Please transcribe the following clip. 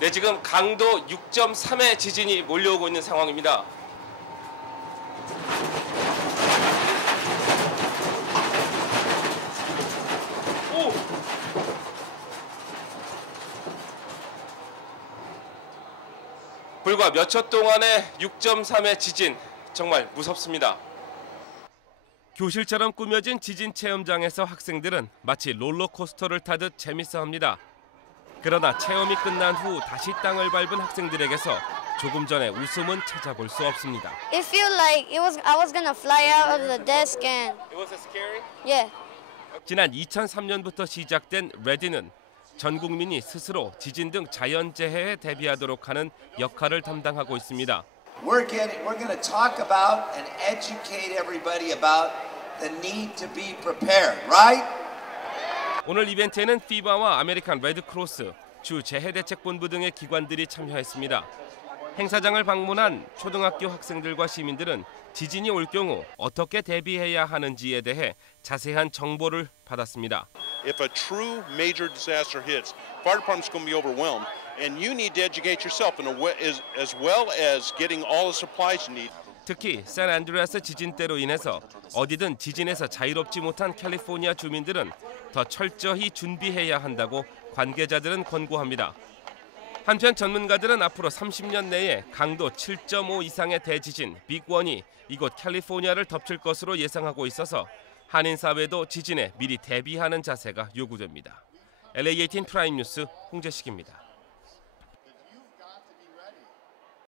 네, 지금 강도 6.3의 지진이 몰려오고 있는 상황입니다. 오! 불과 몇 초 동안의 6.3의 지진 정말 무섭습니다. 교실처럼 꾸며진 지진 체험장에서 학생들은 마치 롤러코스터를 타듯 재밌어 합니다. 그러나 체험이 끝난 후 다시 땅을 밟은 학생들에게서 조금 전에 웃음은 찾아볼 수 없습니다. It felt like it was I was gonna fly out of the desk and It was scary. yeah. 지난 2003년부터 시작된 레디는 전 국민이 스스로 지진 등 자연 재해에 대비하도록 하는 역할을 담당하고 있습니다. We're getting, we're going to talk about and educate everybody about the need to be prepared, right? 오늘 이벤트에는 피바와 아메리칸 레드크로스, 주 재해대책본부 등의 기관들이 참여했습니다. 행사장을 방문한 초등학교 학생들과 시민들은 지진이 올 경우 어떻게 대비해야 하는지에 대해 자세한 정보를 받았습니다. if a true major disaster hits, fire department's going to be overwhelmed, and you need to educate yourself in a way, as, as well as getting all the supplies you need. 특히 샌안드레아스 지진대로 인해서 어디든 지진에서 자유롭지 못한 캘리포니아 주민들은 더 철저히 준비해야 한다고 관계자들은 권고합니다. 한편 전문가들은 앞으로 30년 내에 강도 7.5 이상의 대지진 빅원이 이곳 캘리포니아를 덮칠 것으로 예상하고 있어서 한인 사회도 지진에 미리 대비하는 자세가 요구됩니다. LA18 프라임 뉴스 홍재식입니다.